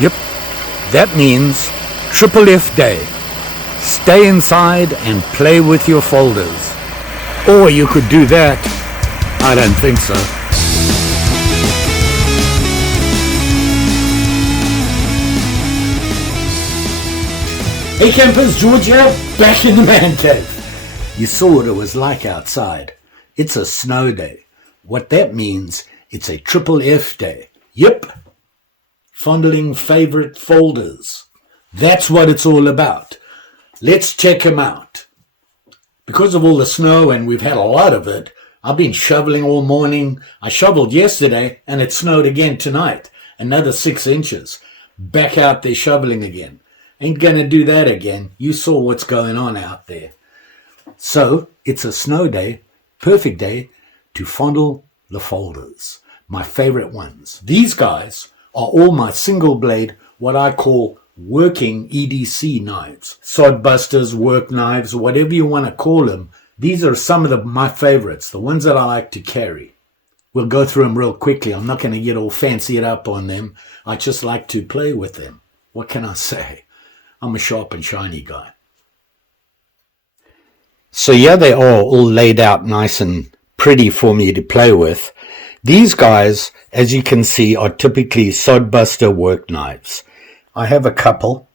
Yep, that means Triple F Day. Stay inside and play with your folders. Or you could do that. I don't think so. Hey campers, George here, back in the man cave. You saw what it was like outside. It's a snow day. What that means, it's a Triple F Day. Yep. Fondling favorite folders. That's what it's all about. Let's check them out. Because of all the snow, and we've had a lot of it, I've been shoveling all morning. I shoveled yesterday, and it snowed again tonight. Another 6 inches. Back out there shoveling again. Ain't gonna do that again. You saw what's going on out there. So, it's a snow day, perfect day, to fondle the folders. My favorite ones. These guys are all my single blade, what I call working EDC knives. Sod Busters, work knives, whatever you want to call them. These are some of my favorites, the ones that I like to carry. We'll go through them real quickly. I'm not going to get all fancied up on them. I just like to play with them. What can I say? I'm a sharp and shiny guy. So yeah, they are all laid out nice and pretty for me to play with. These guys, as you can see, are typically Sod Buster work knives. I have a couple.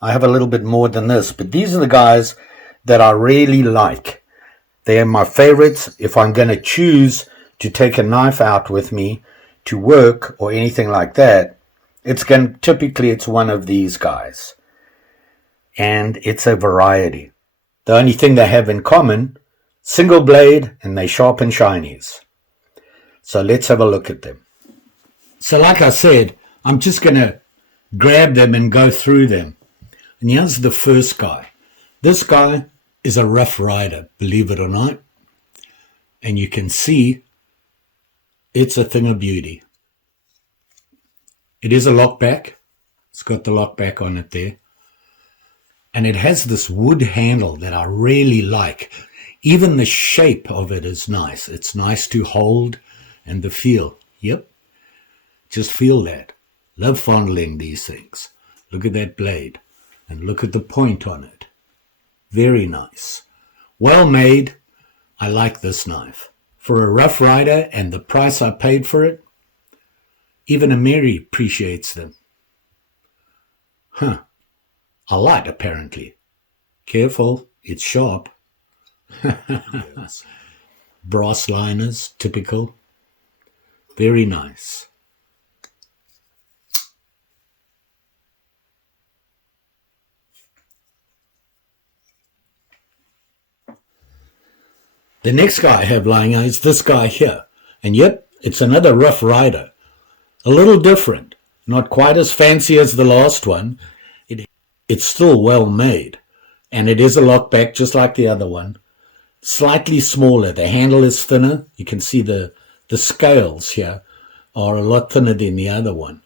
I have a little bit more than this, but these are the guys that I really like. They are my favorites if I'm going to choose to take a knife out with me to work or anything like that. Typically it's one of these guys. And it's a variety. The only thing they have in common, single blade, and they sharp and shinies. So let's have a look at them. So like I said, I'm just going to grab them and go through them. And here's the first guy. This guy is a Rough Rider, believe it or not. And you can see it's a thing of beauty. It is a lockback. It's got the lockback on it there. And it has this wood handle that I really like. Even the shape of it is nice. It's nice to hold and the feel. Yep. Just feel that. Love fondling these things. Look at that blade. And look at the point on it. Very nice. Well made. I like this knife. For a Rough Rider and the price I paid for it, even a Mary appreciates them. Huh. A lot, apparently. Careful, it's sharp. Brass liners, typical. Very nice. The next guy I have lying out is this guy here. And yep, it's another Rough Rider. A little different. Not quite as fancy as the last one. It's still well made, and it is a lockback just like the other one. Slightly smaller. The handle is thinner. You can see the scales here are a lot thinner than the other one.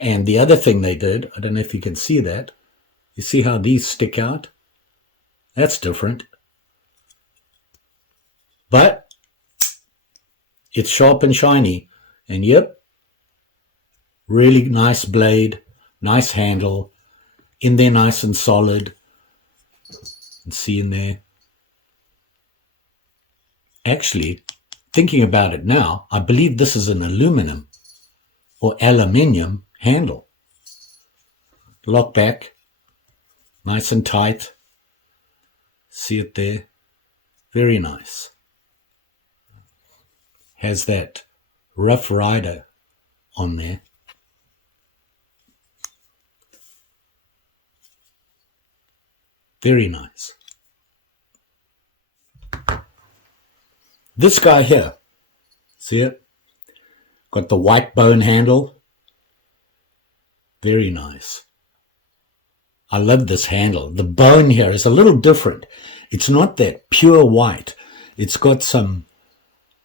And the other thing they did, I don't know if you can see that. You see how these stick out? That's different. But it's sharp and shiny. And yep, really nice blade, nice handle. In there nice and solid. And see in there. Actually, thinking about it now, I believe this is an aluminum or aluminium handle. Lockback. Nice and tight. See it there? Very nice. Has that Rough Rider on there. Very nice. This guy here, see it? Got the white bone handle. Very nice. I love this handle. The bone here is a little different. It's not that pure white. It's got some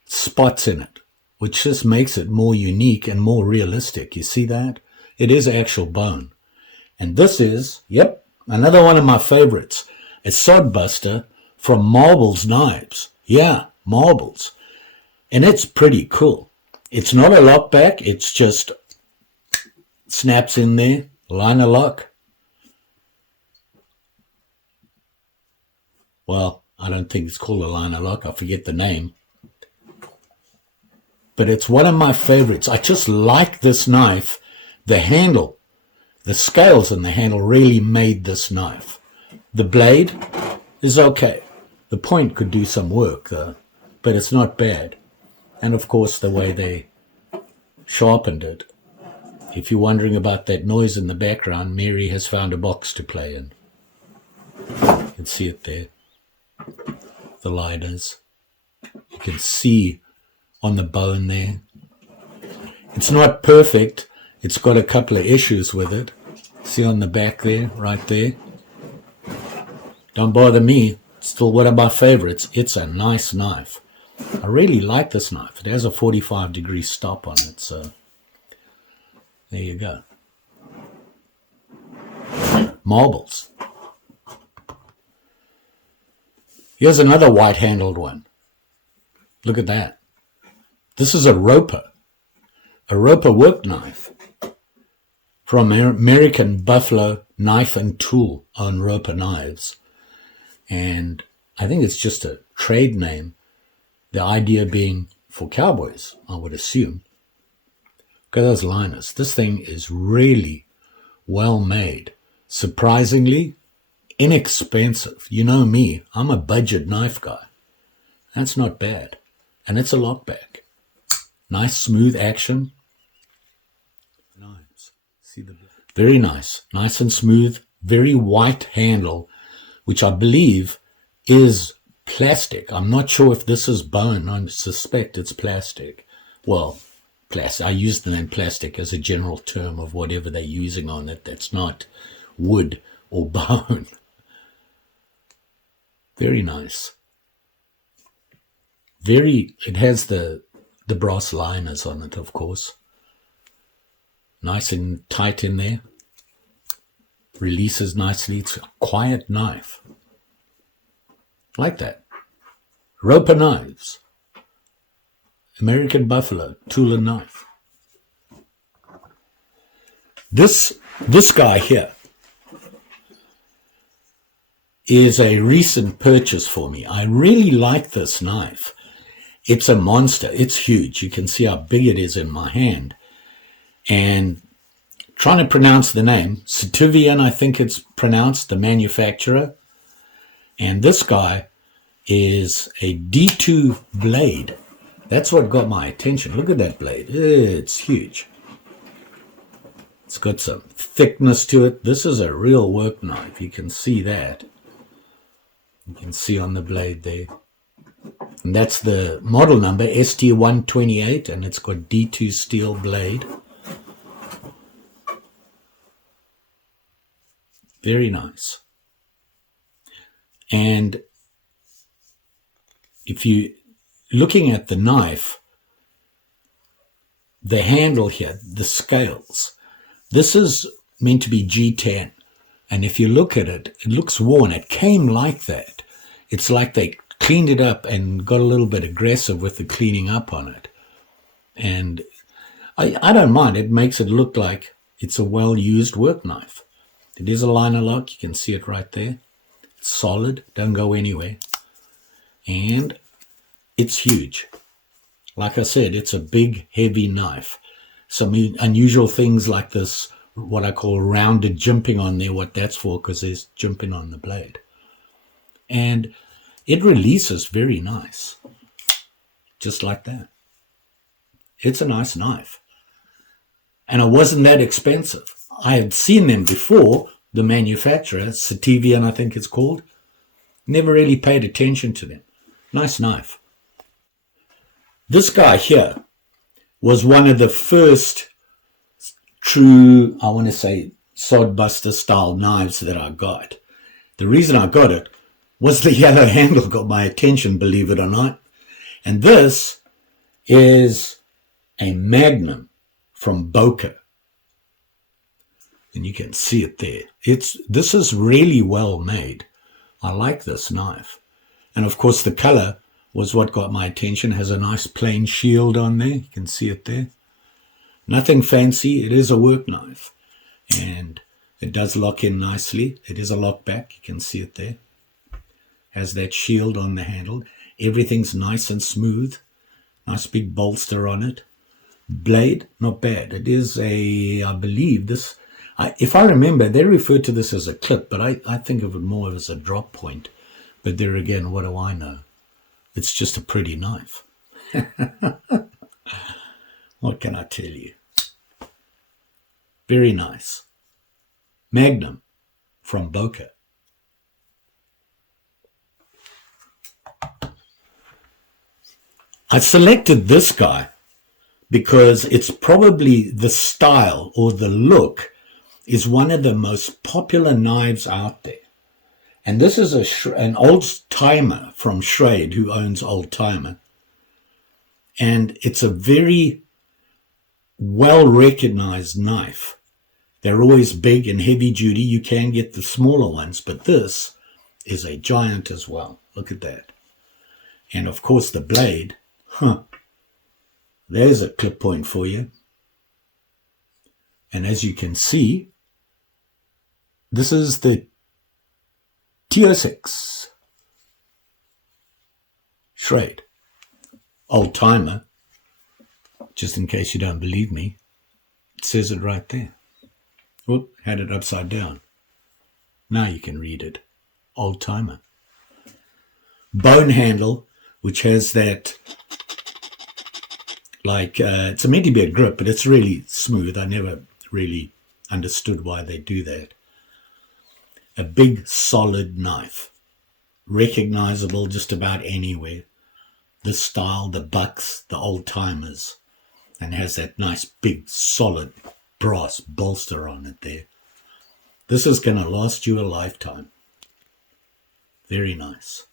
spots in it, which just makes it more unique and more realistic. You see that? It is actual bone. And this is, yep, another one of my favorites, a Sod Buster from Marbles Knives. Yeah, Marbles. And it's pretty cool. It's not a lockback. It's just snaps in there, liner lock. Well, I don't think it's called a liner lock. I forget the name. But it's one of my favorites. I just like this knife. The handle, the scales in the handle really made this knife. The blade is okay. The point could do some work though, but it's not bad. And of course the way they sharpened it. If you're wondering about that noise in the background, Mary has found a box to play in. You can see it there. The liners. You can see on the bone there. It's not perfect. It's got a couple of issues with it. See on the back there, right there. Don't bother me. It's still one of my favorites. It's a nice knife. I really like this knife. It has a 45-degree stop on it, so there you go. Marbles. Here's another white-handled one. Look at that. This is a roper work knife from American Buffalo Knife and Tool on Roper Knives. And I think it's just a trade name. The idea being for cowboys, I would assume. Look at those liners. This thing is really well made. Surprisingly inexpensive. You know me, I'm a budget knife guy. That's not bad. And it's a lockback. Nice smooth action. Knives. See the very nice. Nice and smooth. Very white handle, which I believe is plastic. I'm not sure if this is bone. I suspect it's plastic. Well, plastic. I use the name plastic as a general term of whatever they're using on it that's not wood or bone. Very nice. It has the brass liners on it, of course. Nice and tight in there. Releases nicely. It's a quiet knife. Like that. Roper Knives. American Buffalo Tool and Knife. This guy here is a recent purchase for me. I really like this knife. It's a monster. It's huge. You can see how big it is in my hand. And trying to pronounce the name, Situvian, I think it's pronounced, the manufacturer. And this guy is a D2 blade. That's what got my attention. Look at that blade. It's huge. It's got some thickness to it. This is a real work knife. You can see that. You can see on the blade there. And that's the model number, ST128, and it's got D2 steel blade. Very nice. And if you looking at the knife, the handle here, the scales, this is meant to be G10. And if you look at it, it looks worn. It came like that. It's like they cleaned it up and got a little bit aggressive with the cleaning up on it. And I don't mind. It makes it look like it's a well-used work knife. It is a liner lock. You can see it right there. It's solid. Don't go anywhere. And it's huge. Like I said, it's a big, heavy knife. Some unusual things like this, what I call rounded jimping on there, what that's for, because there's jimping on the blade. And it releases very nice. Just like that. It's a nice knife. And it wasn't that expensive. I had seen them before, the manufacturer, Situvian I think it's called. Never really paid attention to them. Nice knife. This guy here was one of the first true, I want to say, Sod Buster style knives that I got. The reason I got it was the yellow handle got my attention, believe it or not. And this is a Magnum from Boker. And you can see it there. This is really well made. I like this knife. And of course the color was what got my attention. It has a nice plain shield on there. You can see it there. Nothing fancy. It is a work knife. And it does lock in nicely. It is a lock back. You can see it there. Has that shield on the handle. Everything's nice and smooth. Nice big bolster on it. Blade, not bad. It is a, I believe this, if I remember, they refer to this as a clip, but I think of it more as a drop point. But there again, what do I know? It's just a pretty knife. What can I tell you? Very nice. Magnum from Boker. I selected this guy because it's probably the style or the look is one of the most popular knives out there. And this is an old timer from Schrade, who owns Old Timer. And it's a very well-recognized knife. They're always big and heavy duty. You can get the smaller ones, but this is a giant as well. Look at that. And of course the blade, there's a clip point for you. And as you can see, this is the TO6 Schrade Old Timer. Just in case you don't believe me, it says it right there. Whoop, had it upside down. Now you can read it. Old Timer. Bone handle, which has that, like, it's meant to be a grip, but it's really smooth. I never really understood why they do that. A big, solid knife. Recognizable just about anywhere. The style, the bucks, the old timers. And has that nice, big, solid brass bolster on it there. This is going to last you a lifetime. Very nice.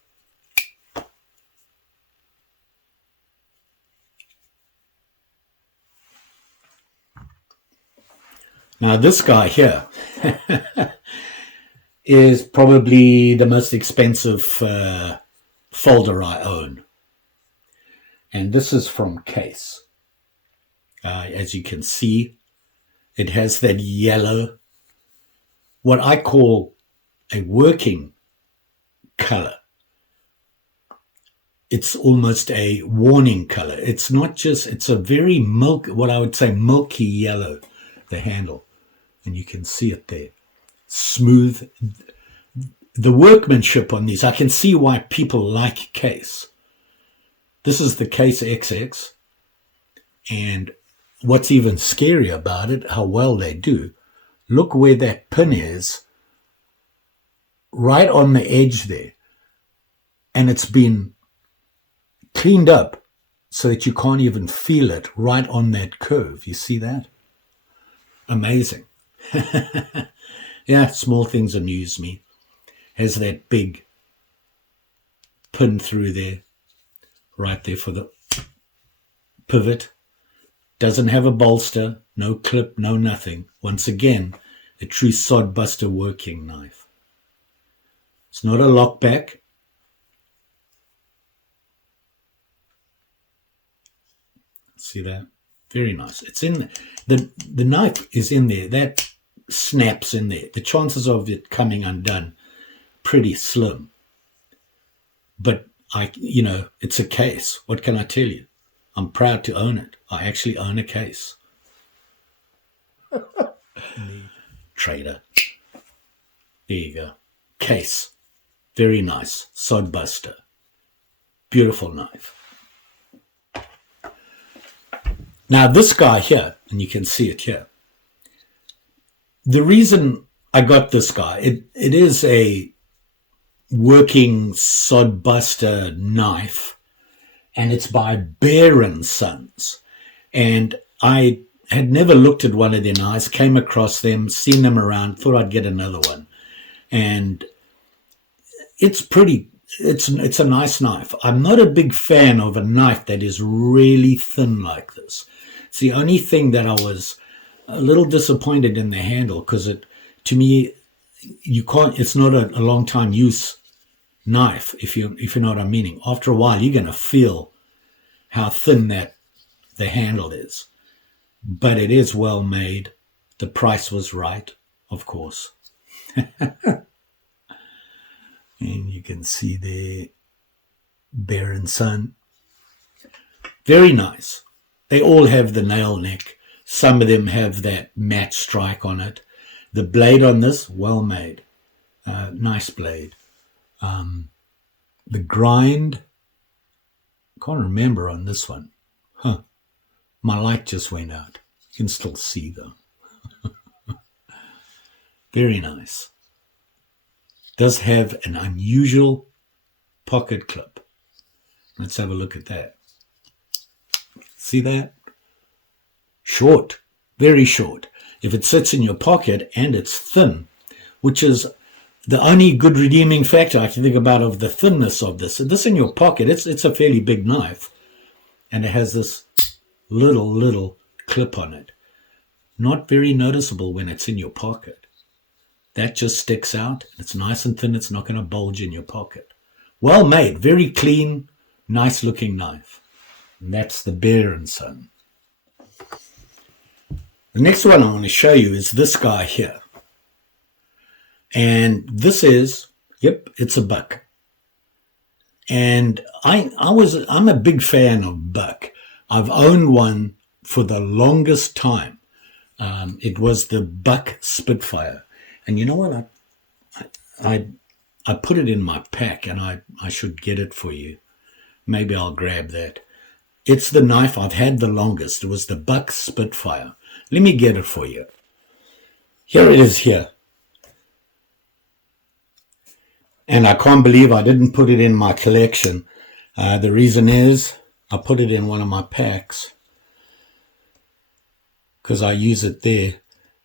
Now this guy here is probably the most expensive folder I own. And this is from Case. As you can see, it has that yellow, what I call a working color. It's almost a warning color. It's not just, it's a very what I would say milky yellow, the handle. And you can see it there. Smooth. The workmanship on these, I can see why people like Case. This is the Case XX. And what's even scarier about it, how well they do. Look where that pin is, right on the edge there. And it's been cleaned up so that you can't even feel it right on that curve. You see that? Amazing. Yeah, small things amuse me. Has that big pin through there, right there for the pivot. Doesn't have a bolster, no clip, no nothing. Once again, a true Sod Buster working knife. It's not a lockback. See that? Very nice. It's in the knife is in there. That snaps in there. The chances of it coming undone, pretty slim. But it's a Case. What can I tell you? I'm proud to own it. I actually own a Case. Trader. There you go. Case. Very nice. Sod Buster. Beautiful knife. Now this guy here, and you can see it here. The reason I got this guy, it is a working Sod Buster knife, and it's by Bear & Sons. And I had never looked at one of their knives, came across them, seen them around, thought I'd get another one. And it's a nice knife. I'm not a big fan of a knife that is really thin like this. It's the only thing that I was a little disappointed in the handle, because to me, it's not a long time use knife, if you know what I'm meaning. After a while, you're going to feel how thin the handle is. but it is well made. The price was right, of course. And you can see there, Bear and Son. Very nice. They all have the nail neck. Some of them have that matte strike on it. The blade on this, well made. Nice blade. The grind, can't remember on this one. My light just went out. You can still see though. Very nice. Does have an unusual pocket clip. Let's have a look at that. See that? Short, very short. If it sits in your pocket and it's thin, which is the only good redeeming factor I can think about of the thinness of this. This in your pocket, it's a fairly big knife, and it has this little clip on it. Not very noticeable when it's in your pocket. That just sticks out. It's nice and thin. It's not going to bulge in your pocket. Well made, very clean, nice looking knife. And that's the Bear and Son. The next one I want to show you is this guy here. And this is, yep, it's a buck. And I'm a big fan of buck. I've owned one for the longest time. It was the Buck Spitfire. And you know what? I put it in my pack, and I should get it for you. Maybe I'll grab that. It's the knife I've had the longest. It was the Buck Spitfire. Let me get it for you. Here it is here. And I can't believe I didn't put it in my collection. The reason is I put it in one of my packs because I use it there,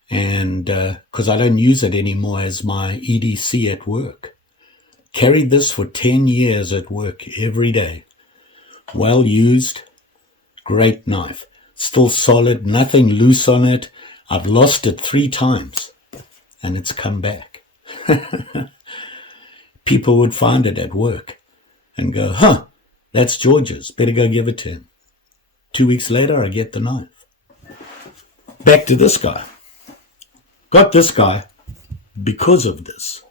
and because I don't use it anymore as my EDC at work. Carried this for 10 years at work every day. Well used, great knife. Still solid, nothing loose on it. I've lost it 3 times and it's come back. People would find it at work and go, that's George's, better go give it to him. 2 weeks later, I get the knife. Back to this guy. Got this guy because of this.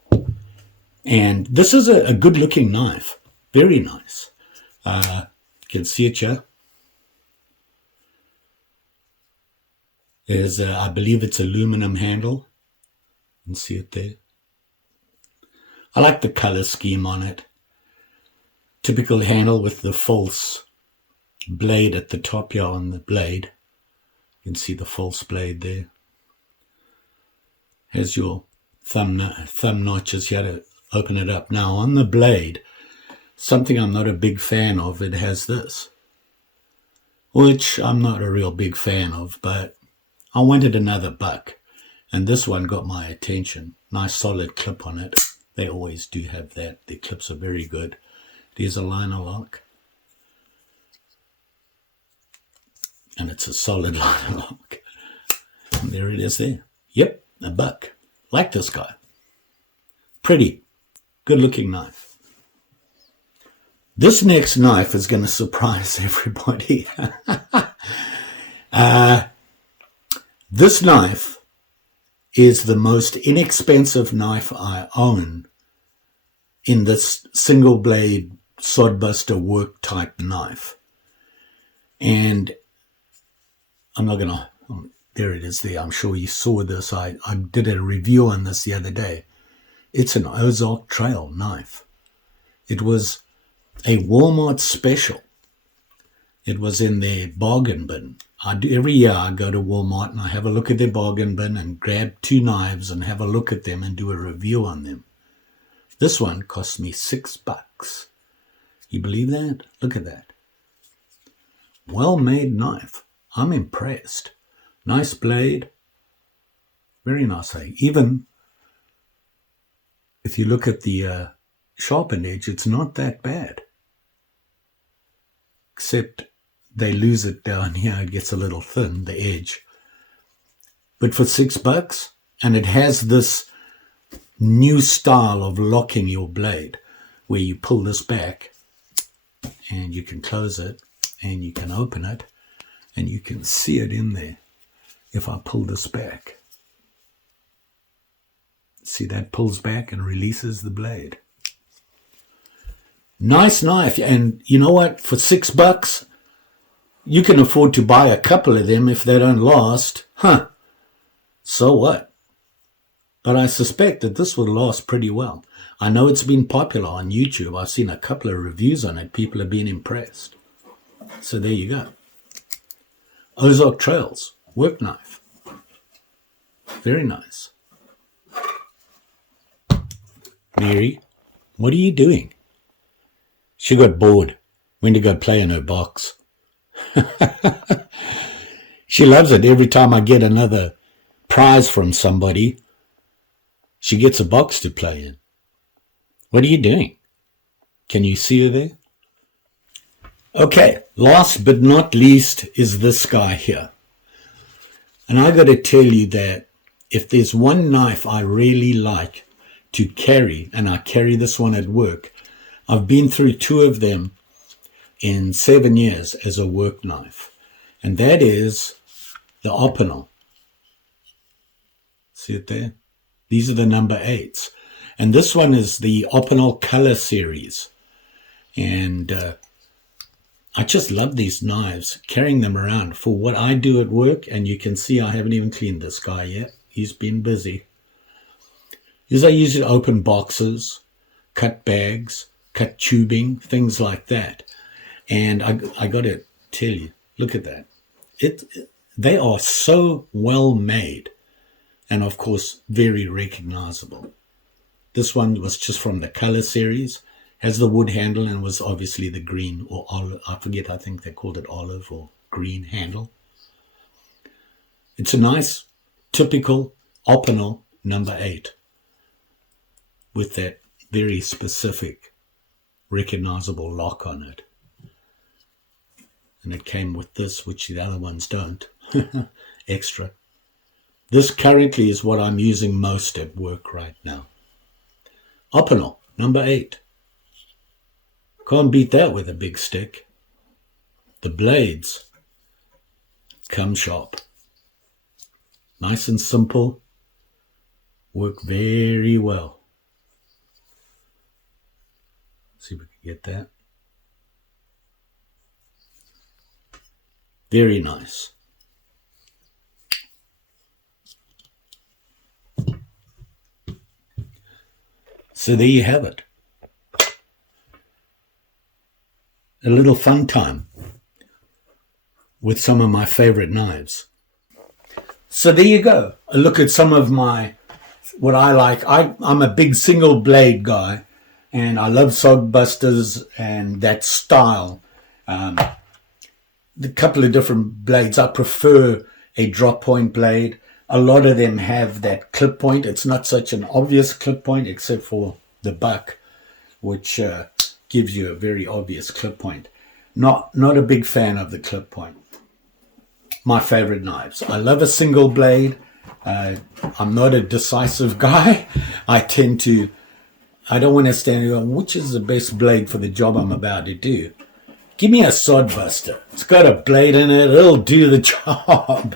And this is a good looking knife. Very nice. You can see it here. There's, I believe it's aluminum handle. You can see it there. I like the color scheme on it. Typical handle with the false blade at the top here on the blade. You can see the false blade there. Has your thumb notches here to open it up. Now on the blade, something I'm not a big fan of, it has this, which I'm not a real big fan of, but I wanted another buck, and this one got my attention. Nice solid clip on it. They always do have that. The clips are very good. There's a liner lock. And it's a solid liner lock. And there it is there. Yep, a buck. Like this guy. Pretty. Good looking knife. This next knife is going to surprise everybody. This knife is the most inexpensive knife I own in this single blade Sod Buster work type knife. And I'm not going to, there it is there. I'm sure you saw this. I did a review on this the other day. It's an Ozark Trail knife. It was a Walmart special. It was in their bargain bin. Every year I go to Walmart and I have a look at their bargain bin and grab 2 knives and have a look at them and do a review on them. This one cost me $6. You believe that? Look at that. Well-made knife. I'm impressed. Nice blade. Very nice. Even if you look at the sharpened edge, it's not that bad. Except they lose it down here. It gets a little thin, the edge. But for $6, and it has this new style of locking your blade, where you pull this back, and you can close it, and you can open it, and you can see it in there. if I pull this back. See, that pulls back and releases the blade. Nice knife. And you know what? For $6, you can afford to buy a couple of them if they don't last. Huh. So what? But I suspect that this will last pretty well. I know it's been popular on YouTube. I've seen a couple of reviews on it. People have been impressed. So there you go. Ozark Trails, work knife. Very nice. Mary, what are you doing? She got bored. Went to go play in her box. She loves it. Every time I get another prize from somebody, she gets a box to play in. What are you doing? Can you see her there? Okay, last but not least is this guy here. And I got to tell you that if there's one knife I really like to carry, and I carry this one at work, I've been through 2 of them in 7 years as a work knife, and that is the Opinel. See it there? These are the number 8s, and this one is the Opinel Color Series, and I just love these knives, carrying them around for what I do at work. And you can see I haven't even cleaned this guy yet. He's been busy. Is I use it to open boxes, cut bags, cut tubing, things like that. And I got to tell you, look at that. They are so well made, and of course very recognizable. This one was just from the Color Series, has the wood handle, and was obviously the green or olive. I forget, I think they called it olive or green handle. It's a nice, typical Opinel number 8 with that very specific, recognizable lock on it. And it came with this, which the other ones don't. Extra. This currently is what I'm using most at work right now. Opinel, number 8. Can't beat that with a big stick. The blades come sharp. Nice and simple. Work very well. See if we can get that. Very nice. So there you have it. A little fun time with some of my favorite knives. So there you go. A look at some of what I like. I'm a big single blade guy, and I love Sod Busters and that style. The couple of different blades. I prefer a drop point blade. A lot of them have that clip point. It's not such an obvious clip point, except for the buck, which gives you a very obvious clip point. Not a big fan of the clip point. My favorite knives. I love a single blade. I'm not a decisive guy. I don't want to stand here going, which is the best blade for the job I'm about to do? Give me a Sod Buster. It's got a blade in it. It'll do the job.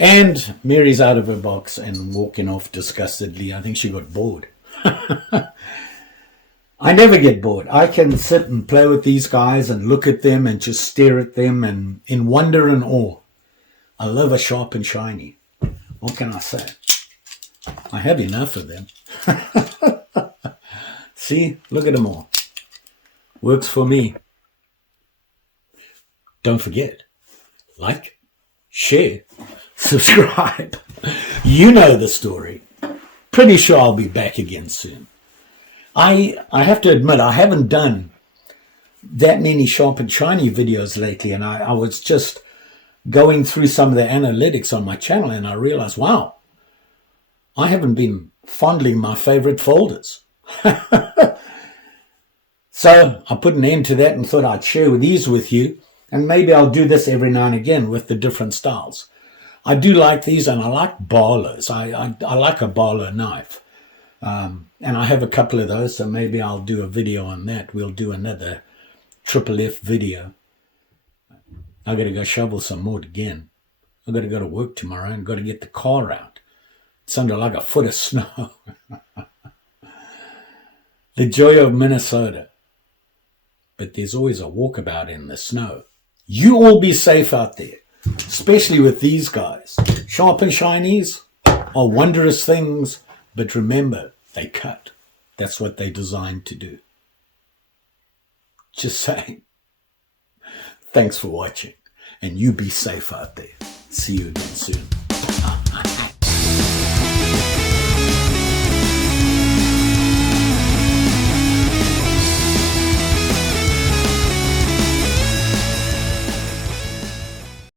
And Mary's out of her box and walking off disgustedly. I think she got bored. I never get bored. I can sit and play with these guys and look at them and just stare at them and in wonder and awe. I love a sharp and shiny. What can I say? I have enough of them. See, look at them all. Works for me. Don't forget, like, share, subscribe. You know the story. Pretty sure I'll be back again soon. I have to admit, I haven't done that many sharp and shiny videos lately, and I was just going through some of the analytics on my channel, and I realized, wow, I haven't been fondling my favorite folders. So I put an end to that and thought I'd share these with you, and maybe I'll do this every now and again with the different styles. I do like these, and I like barlows. I like a barlow knife. And I have a couple of those, so maybe I'll do a video on that. We'll do another Triple F video. I got to go shovel some wood again. I've got to go to work tomorrow and got to get the car out. It's under like a foot of snow. The joy of Minnesota. But there's always a walkabout in the snow. You all be safe out there, especially with these guys. Sharp and shinies are wondrous things, but remember, they cut. That's what they're designed to do. Just saying. Thanks for watching, and you be safe out there. See you again soon.